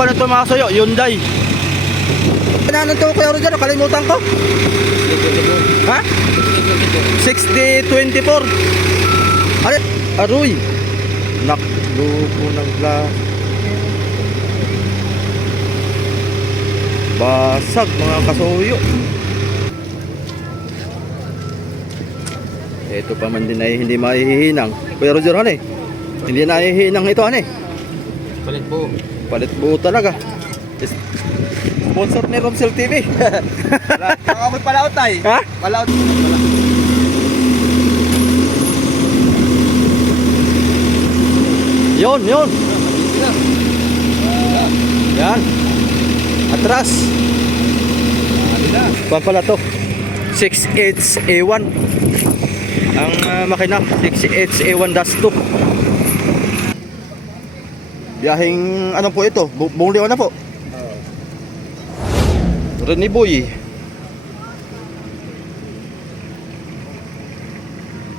pala ito mga kasoyo, Hyundai. Ano to Kuya Roger? Kalimutan ko. Ha? 6024. Ano? Aroy. Nakluko ng glass. Basag mga kasoyo. Ito pa man din ay hindi mahihinang. Kuya Roger, ano eh? Hindi na hihinang ito, ano eh? Palit po. Palit buo talaga. Sponsor ni Romsel TV. Baka may palaot tayo. Ha? Palaot. Yun. Yan. Atras. Pa pala to. 6H-A1. Ang makina 6H-A1-2. Biyahing ano po ito? Buong Liwa na po. Reniboy.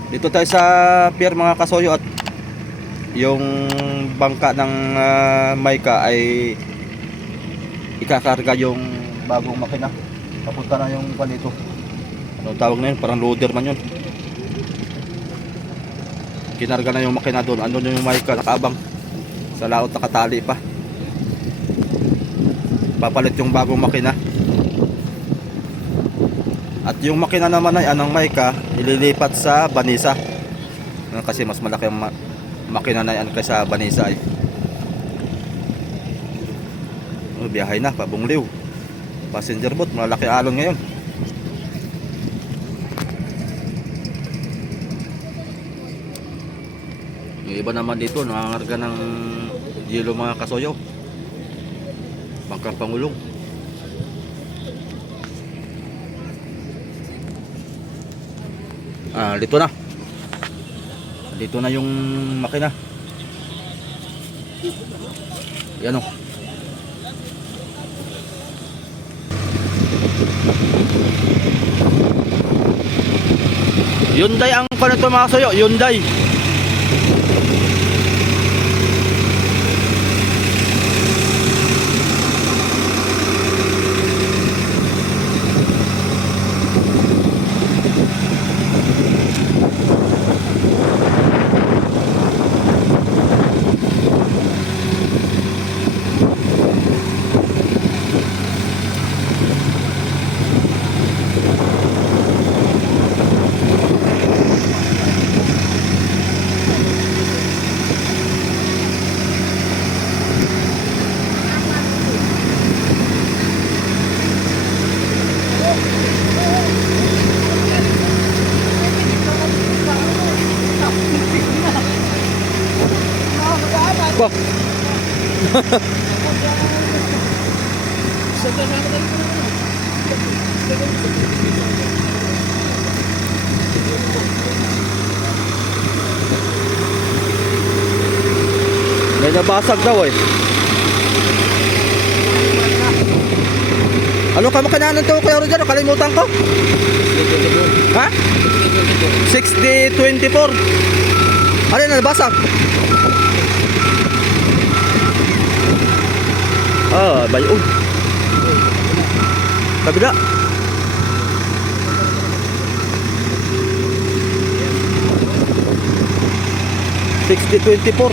Dito tayo sa pier mga kasoyo at yung bangka ng Mica ay ikakarga yung bagong makina. Papunta na yung palito. Ano tawag na yun? Parang loader man yun. Kinarga na yung makina doon. Ano yung Mica nakabang. Sa laot nakatali pa. Papalit yung bagong makina. At yung makina naman ay anong Mica ililipat sa Banisa. Kasi mas malaki ang makina na yan kaysa Banisa ay. Biyahay na pabungliw. Passenger boat, malaki alon ngayon. Yung iba naman dito nangangarga ng yelo mga kasoyo. Bangkang Pangulong. Dito na. Dito na yung makina. Yan o. Hyundai ang panito mga kasoyo, Hyundai. Wah. May nabasag daw eh. Ano ka makinanan to Kuya Roger? Kalimutan ko. Ha? 6024. Ano na nabasag? Bayo. Kabila. $60.24.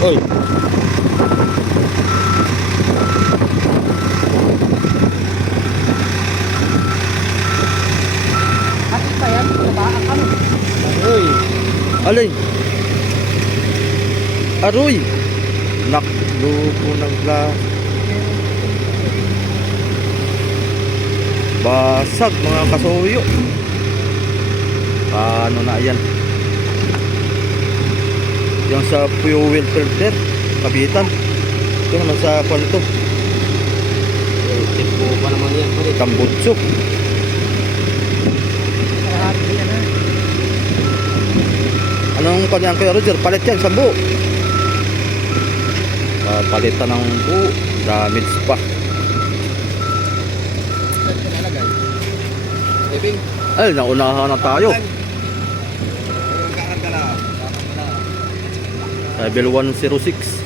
Oy. Bakit ba yan? Babaan kami. Oy. Alay. Aroy. Nakluko ng glass. Basag mga kasoyo. Paano na yan? Yung sa fuel filter, kabitan. Ito naman sa kwan ito, Tipo pa naman yan. Pwede. tambutso. Anong kwan yan Kuya Roger? Palit yan, sa buo. Palitan ng buo. Damage pa. Ibig. Ay, naunahan na tayo. Level 106.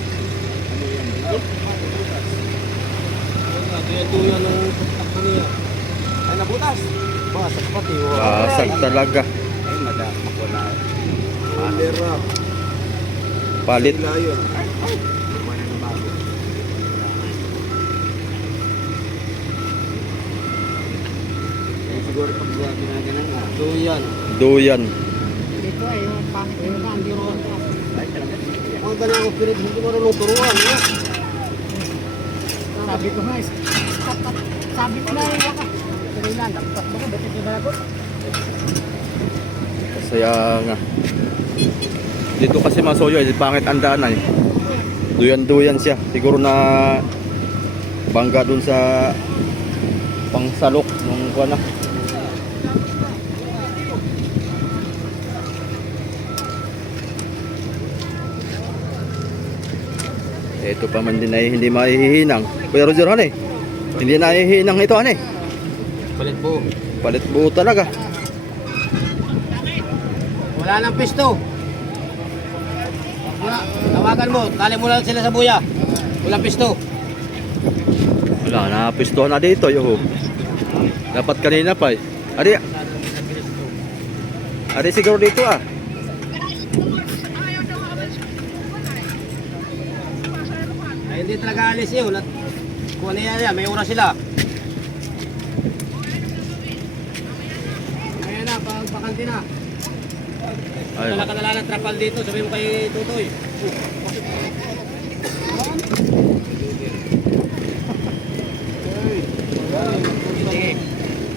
Tuya ng takbo niya. Ay, nabutas. Basag pati. Basag talaga. Ay, madama ko na. Palera. Palit. Layon. Ay, wala na bago. Siguro pag ginaganan nga. Tuyan. Duyan. Ito ay yung pang-biro. Ay, talaga. Mga ganyan ako pinag hindi marunong turuan. Sabi ko nga, sabi ko na yung waka. Kanina, nagpas mo ko, ba't ito balagot? Kaya nga. Dito kasi Masoyo, pangit ang daan eh. Duyan-duyan siya. Siguro na bangga dun sa pangsalok nung kuwan na. Ito pa man din ay hindi mahihinang. Kuya Roger, ano eh? Hindi nahihinang ito, ano eh? Palit po. Palit buo talaga. Wala nang pisto. Wala. Tawagan mo. Tali mo lang sila sa buya. Walang pisto. Wala, napistohan na dito. Yo. Dapat kanina pa eh. Ari siguro dito ah. Ay, hindi talaga alis yun. At kung ano yan, may oras sila. Ayan na, pagbakanti na. Ay, Wala ka na lang ng trapal dito. Sabi mo kay Tutoy. Sige.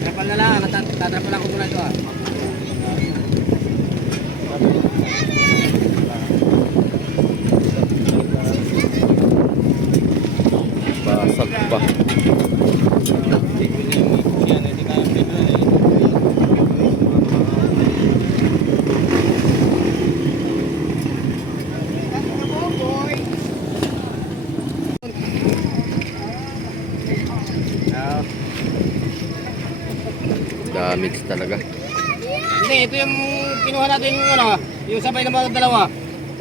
Trapal na lang. Tatrapal ako muna ito ah. basag pa. Damage talaga. Hindi, ito yung kinuha natin yung ano, yung sabay na mga dalawa.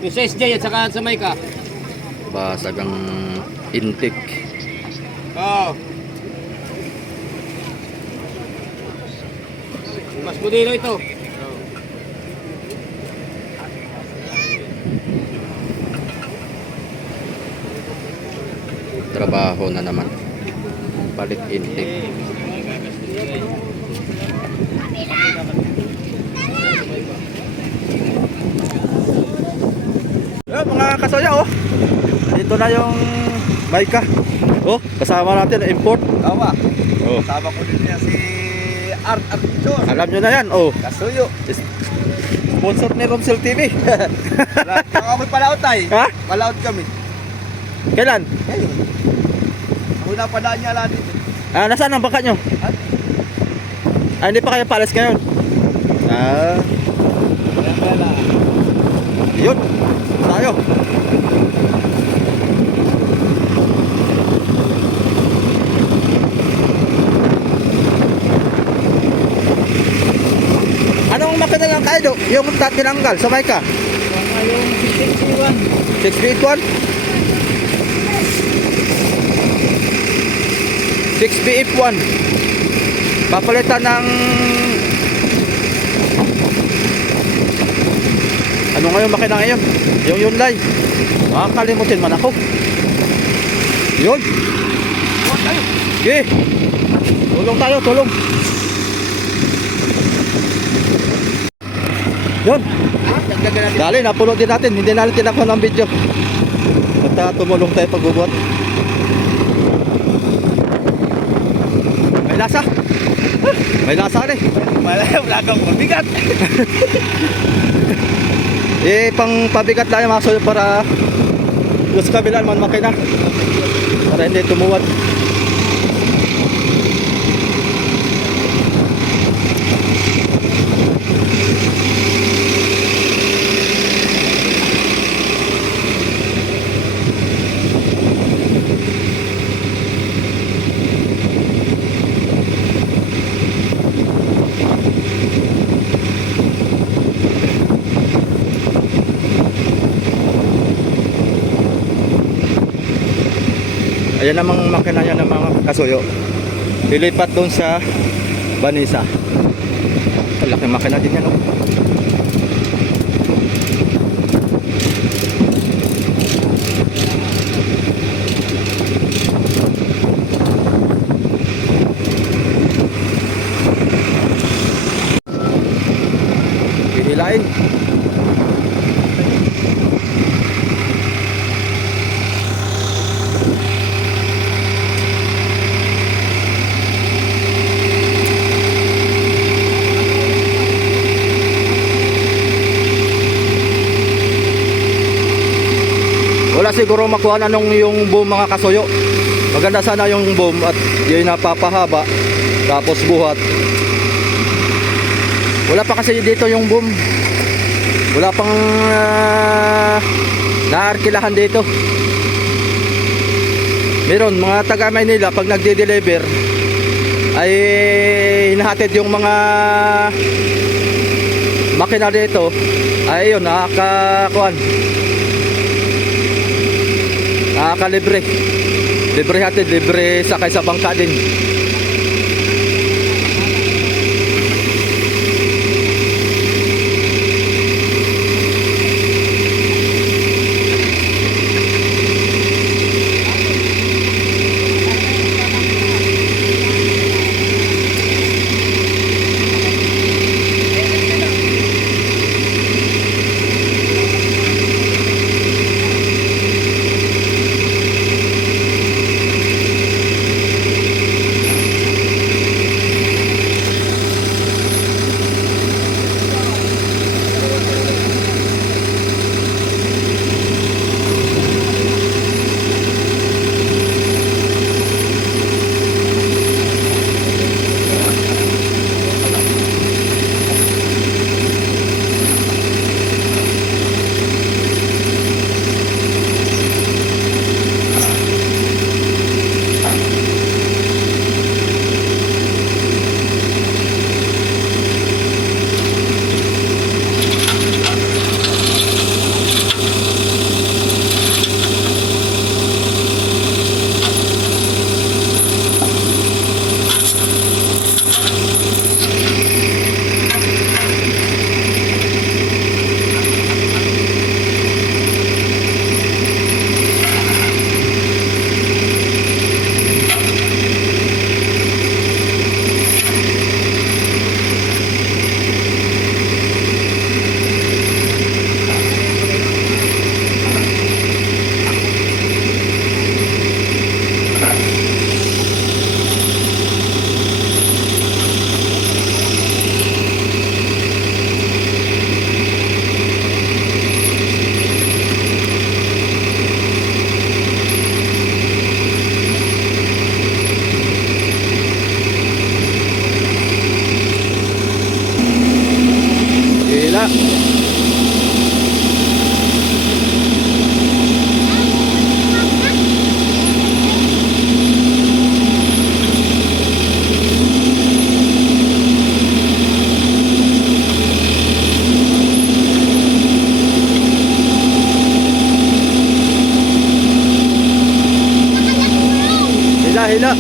Yung sa SJ at saka sa Maika. Basag ang intake. Oo. Mas modelo ito. Trabaho na naman. Palit intake. Mga kasoya oh. Dito na yung Maika. Oh, kasama natin ang import. Tawa. Oh. Tama ko din niya si Art Artichon. Alam nyo na yan. Oh. Kasuyo. Sponsor ni Romsel TV. Kami palaot tayo. Ha? Palaot kami. Kailan? Ayun. Una pa daan niya lang dito. Ah, nasaan ang bangka nyo? Ha? Ah, hindi pa kayo palas ngayon. Ah, Ayan pala. yun. Tayo. Anong makina lang kayo? Yung tinanggal sa Maika? Yung 681. 6B81? 6B81. Papalitan ng ano ngayon makina ngayon? Yung Hyundai. Makakalimutin man ako. Yun. Okay. Tulong tayo, tulong. Yun. Dagdagan natin. Dali, napulot din natin. Hindi natin tinakuha ng video. At tumulong tayo pagbubuhat. May lasa. May lasa rin. Wala kang mabigat. Eh, pang pabigat lang yung mga soyo para doon sa kabila naman makina. Para hindi tumuwad. Ayan namang makina niya ng mga kasuyo. Lilipat doon sa Banisa. Laki makina din yan, oh. Hihilain. Wala siguro makuha na nung yung boom mga kasuyo. Maganda sana yung boom at yun napapahaba tapos buhat. Wala pa kasi dito yung boom. Wala pang naarkilahan dito. Meron mga taga Maynila pag nagde-deliver ay hinahatid yung mga makina dito. Ay yun, nakakalibre. Libre hatid, libre sakay sa bangka din. Hila.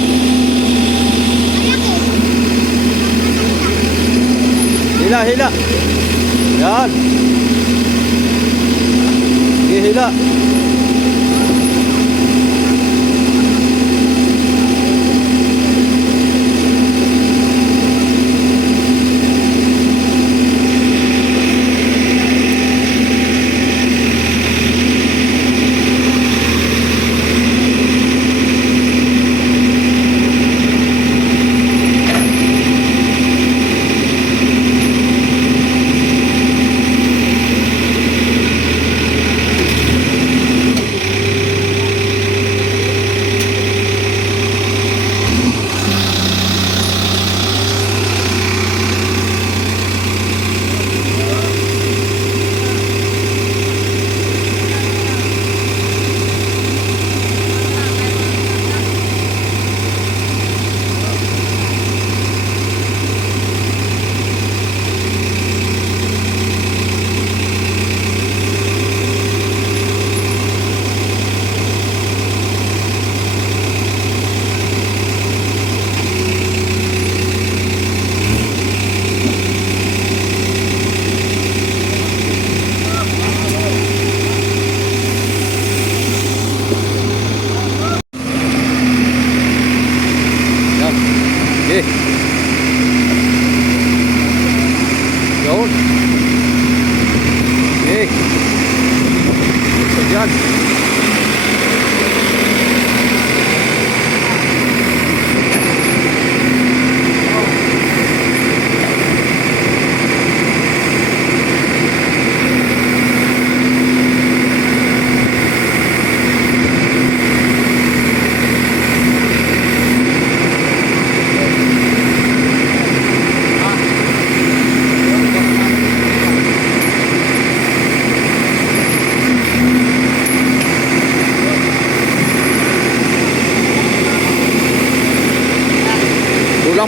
Hila, hila. Yan. Hila.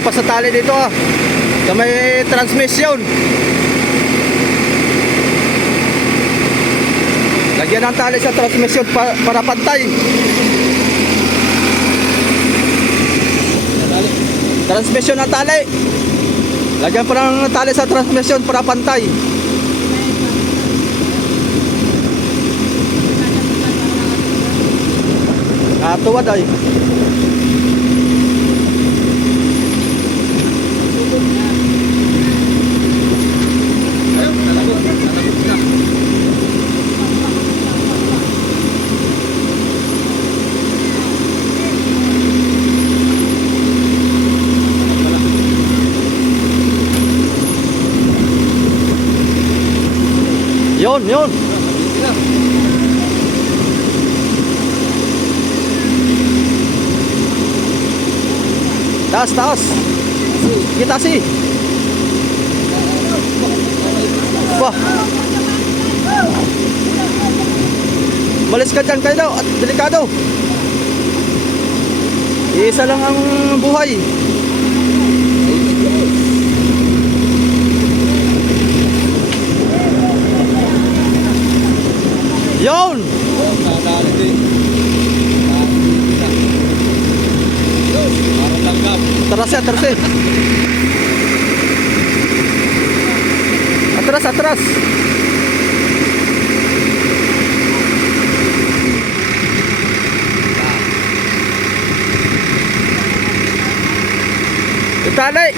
pa sa tali dito ah. Sa may transmission. Lagyan ng tali sa transmission para pantay. Transmission ng tali. Lagyan pa ng tali sa transmission para pantay. Tuwad ay. Yun. Taas. Kita sih. Wah. Malis ka dyan kayo daw at delikado. Isa lang ang buhay. Yun! Atras. Atras. Itali.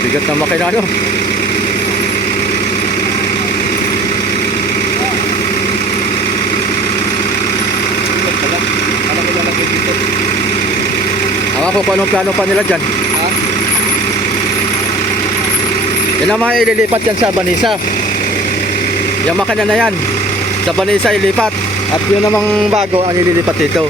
Bigat na makina ano. Awa ko kung anong plano pa nila dyan. Yan naman ililipat yan sa Banisa. Yung makina na yan sa Banisa ilipat. At yun namang bago ang ililipat dito.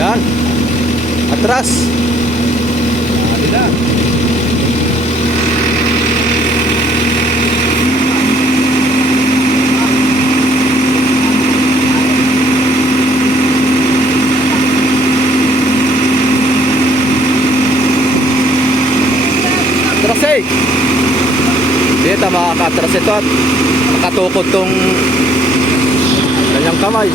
Yan. Atras. Atras eh. Dito makakatras ito at makatukod tong kanyang kamay.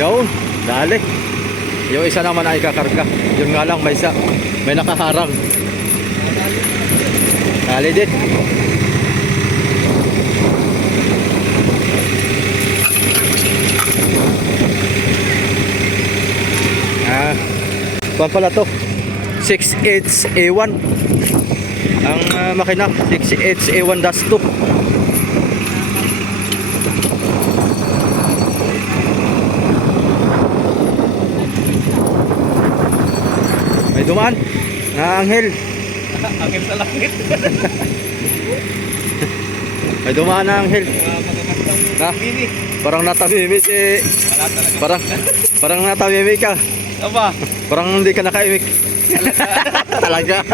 Yun, dali. Yung isa naman ay kakarga. Yun nga lang, may nakaharang. Dali din. Kuwan pala to 6H-A1 ang makina 6H-A1-2. May dumaan na anghel. Angin sa langit. May dumaan na anghel. Na, parang natamimi si parang natamimi ka. Aba, Parang hindi ka nakaimik. Talaga.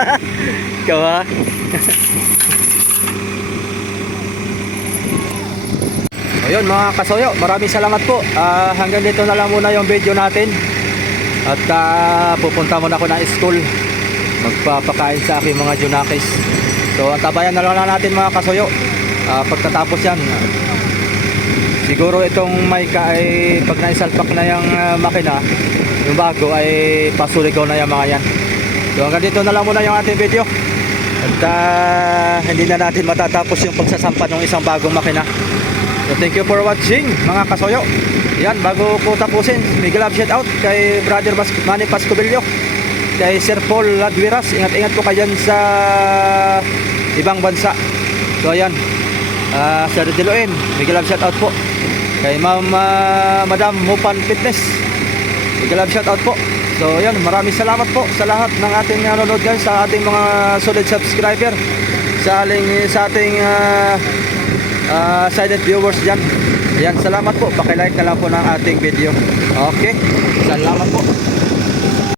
Ikaw ha? Ayun mga kasoyo, maraming salamat po. Hanggang dito na lang muna yung video natin. At pupunta muna ako ng school. Magpapakain sa aking mga junakis. So antabayan na lang natin mga kasoyo. Pagkatapos yan, siguro itong Mica ay pag naisalpak na yung makina, yung bago ay pasuligaw na yung mga yan. So hanggang dito na lang muna yung ating video. At hindi na natin matatapos yung pagsasampa ng isang bagong makina. So thank you for watching mga kasoyo. Yan, bago ko tapusin, Miguel Love shout out kay Brother Manny Pascobilio, kay Sir Paul Ladwiras. Ingat-ingat po kayo sa ibang bansa. So ayan, Sir Diloen, Miguel Love shout out po kay Madam Mupan Fitness. Miguel Love shout out po. So yan, maraming salamat po sa lahat ng ating nanonood guys, sa ating mga solid subscriber, sa ating silent viewers dyan. Ayan, salamat po. Pakilike na lang po ng ating video. Okay, salamat po.